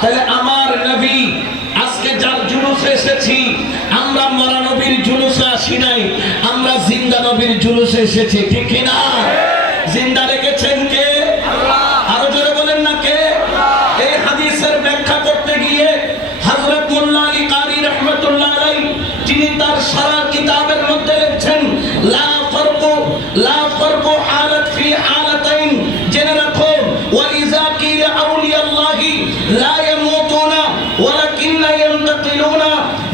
তাহলে আমার নবী আজকে যার জুলুসে এসেছি, আমরা মরা নবীর জুলুসে আসি নাই, আমরা জিন্দা নবীর জুলুসে এসেছি, ঠিক কিনা? জিন্দা রেখেছেন কে? আল্লাহ। আরো জোরে বলেন না কে? এই হাদিসের ব্যাখ্যা করতে গিয়ে হযরত মোল্লা আলী কারি রাহমাতুল্লাহ আলাইহি যিনি তার সারা কিতাবের মধ্যে লিখছেন লা ফারকু হালাত ফি হালাতাইন, জেনে রাখো ওয়া ইযা কিলা আউলিয়াল্লাহি লা ইয়ামুতুনা ওয়ালাকিন্না ইয়ান্তাকিলুনা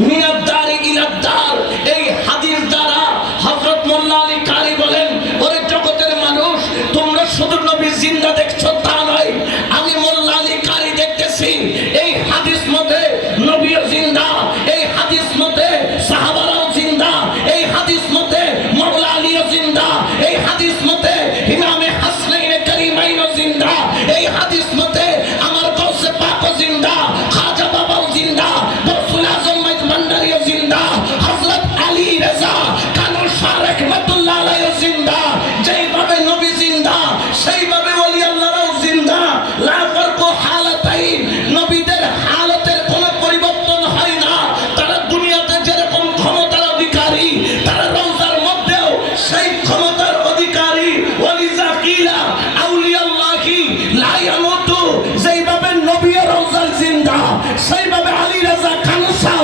মিনাদ দারি ইলাদ দার। এই হাদিস দ্বারা হযরত মোল্লা আলী কারি বলেন, ওরে জগতের মানুষ, তোমরা শুধু নবী জিন্দা দেখছো তা নয়, আমি মোল্লা আলী কারি দেখতেছি এই হাদিস মতে নবীও জিন্দা, এই হাদিস মতে সাহাবারাও জিন্দা, এই হাদিস মতে মাওলা আলীও জিন্দা, এই হাদিস মতে ইমামে হাসনাইন কারিমাইনও জিন্দা, এই হাদিস মতে আমার গৌসে পাকও জিন্দা, খাজা বাবাও জিন্দা, গৌসুল আজম ভান্ডারিও জিন্দা, হযরত আলী রাজা কানু শাহ রাহমাতুল্লাহ আলাইহিও জিন্দা। যেইভাবে নবী জিন্দা সেইভাবে ওলি আল্লাহরাও জিন্দা। লা ফারকু হালাতাইন, নবীদের হালতের কোনো পরিবর্তন হয় না। তারা দুনিয়াতে যেরকম ক্ষমতার অধিকারী, তারা রওজার মধ্যেও সেই ক্ষমতার অধিকারী। ওয়ালিযা কিলা আউলিয়াল্লাহি লা ইয়ামুতু, যেইভাবে নবী রওজার জিন্দা, সেইভাবে আলী রাজা কানু শাহ